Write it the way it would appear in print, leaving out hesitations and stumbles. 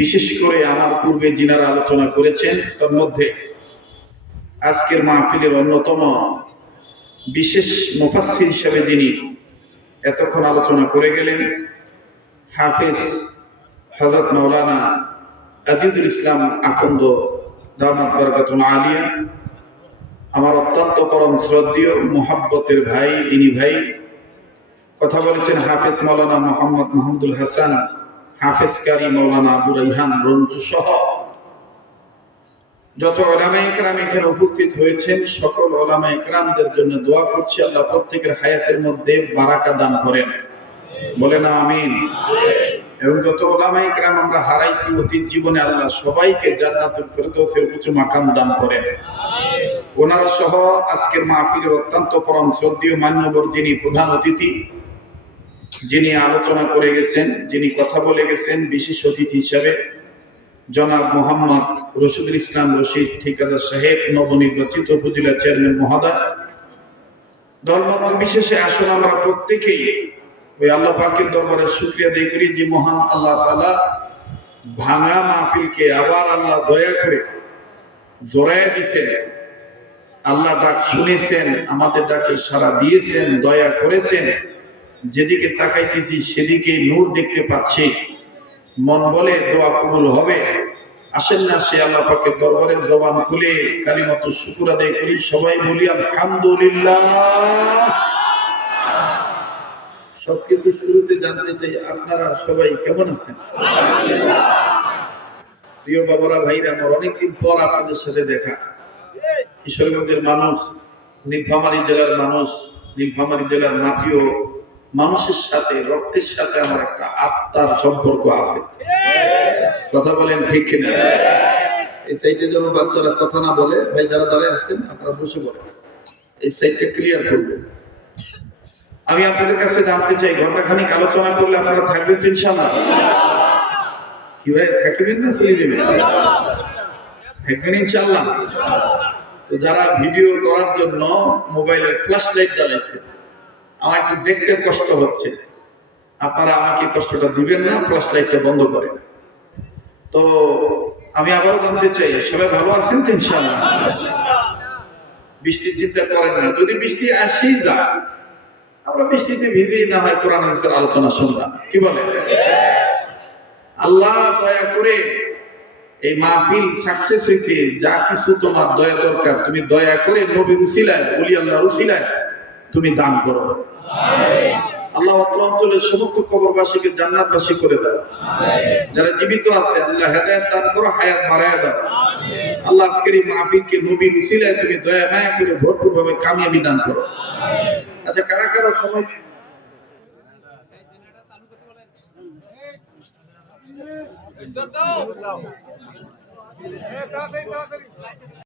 বিশেষ করে আমার পূর্বে যিনারা আলোচনা করেছেন তার মধ্যে আজকের মাহফিলের অন্যতম বিশেষ মুফাসসির হিসেবে যিনি এতক্ষণ আলোচনা করে গেলেন, হাফেজ হযরত মাওলানা আজিজুল ইসলাম আখন্দ দামাত বরকাতুল আলিয়া, আমার অত্যন্ত পরম শ্রদ্ধেয় মুহাব্বতের ভাই, দিনী ভাই। কথা বলেছেন হাফেজ মাওলানা মোহাম্মদ মাহমুদুল হাসান, হাফেজ কারি মাওলানা আবু রাইহান রঞ্জু সহ যত ওলামায়ে কেরাম এখানে উপস্থিত হয়েছেন, সকল ওলামায়ে কেরামদের জন্য দোয়া করছি আল্লাহ প্রত্যেকের হায়াতের মধ্যে বারাকা দান করেন, বলে না আমিন। এবং যত ওলামায়ে কেরাম আমরা হারাইছি অতীত জীবনে, আল্লাহ সবাইকে জান্নাতুল ফেরদৌসের উচ্চ মাকাম দান করেন। ওনারা সহ আজকের মাহফিলের অত্যন্ত পরম শ্রদ্ধেয় মান্যবর যিনি প্রধান অতিথি, যিনি আলোচনা করে গেছেন, যিনি কথা বলে গেছেন, বিশেষ অতিথি হিসাবে জনাব মোহাম্মদ রশিদুল ইসলাম রশিদ ঠিকাদার সাহেব, নবনির্বাচিত উপজেলা চেয়ারম্যান মহোদয়। ধর্মত্ব বিশেষে আসলে আমরা প্রত্যেকেই ওই আল্লাহ পাকের দরবারে শুকরিয়া আদায় করি যে মহান আল্লাহ তাআলা ভাঙা মাহফিলকে আবার আল্লাহ দয়া করে জোড়ায় দিয়েছেন। আল্লাহ ডাক শুনেছেন, আমাদের ডাকে সাড়া দিয়েছেন, দয়া করেছেন। যেদিকে তাকাইতেছি সেদিকে নূর দেখতে পাচ্ছি, মন বলে দোয়া কবুল হবে। আসেন না সে আল্লাহ পাকের দরবারে জবান খুলে কালিমাতু শুকর আদায় করি, সবাই বলি আলহামদুলিল্লাহ। সবকিছু শুরুতে জানতে চাই আপনারা সবাই কেমন আছেন? প্রিয় বাবারা, ভাইরা, আমার অনেকদিন পর আপনাদের সাথে দেখা। কিশোরগঞ্জের মানুষ, নীলফামারী জেলার মানুষ, নীলফামারী জেলার মাটি ও মানুষের সাথে, রক্তের সাথে আমার একটা আত্মার সম্পর্ক আছে। কথা বলেন ঠিক কিনা? এই সাইডে যেন বাচ্চারা কথা না বলে, ভাই যারা দাঁড়ায় আছেন আপনারা বসে বলেন, এই সাইডটা ক্লিয়ার করবেন। আমি আপনাদের কাছে জানতে চাই, ঘন্টাখানিক আলোচনা করলে আপনারা থাকবেন তো ইনশাআল্লাহ? কি ভাই, থাকবেন না চলে যাবেন? থাকবেন ইনশাআল্লাহ। তো যারা ভিডিও করার জন্য মোবাইলের ফ্ল্যাশ লাইট জ্বালাইছে, আমার একটু দেখতে কষ্ট হচ্ছে, আপনারা আমাকে কষ্টটা দিবেন না, ফ্ল্যাশ লাইটটা বন্ধ করেন। তো আমি আবারও জানতে চাই, সবাই ভালো আছেন তো ইনশাআল্লাহ? বৃষ্টি চিন্তা করেন না, যদি বৃষ্টি আসেই যায় আমরা বৃষ্টিতে ভিজেই না হয় কোরআন হাদিসের আলোচনা শুনলাম, কি বলেন? আল্লাহ দয়া করে এই মাহফিল সাকসেস হইতে যা কিছু তোমার দয়া দরকার, তুমি দয়া করে নবীর উসিলায়, ওলি আল্লাহর উসিলায় তুমি দান করো। আল্লাহ অত্র অঞ্চলের সমস্ত কবরবাসীকে জান্নাতবাসী করে দাও। যারা জীবিত আছে আল্লাহ হেদায়েত দান করো, হায়াত বাড়ায় দাও। আল্লাহ আজকের এই মাহফিলকে নবীর উসিলায় তুমি দয়া মায়া করে ভরপুর ভাবে কামিয়াবি দান করো। আচ্ছা, কারা কারা সময়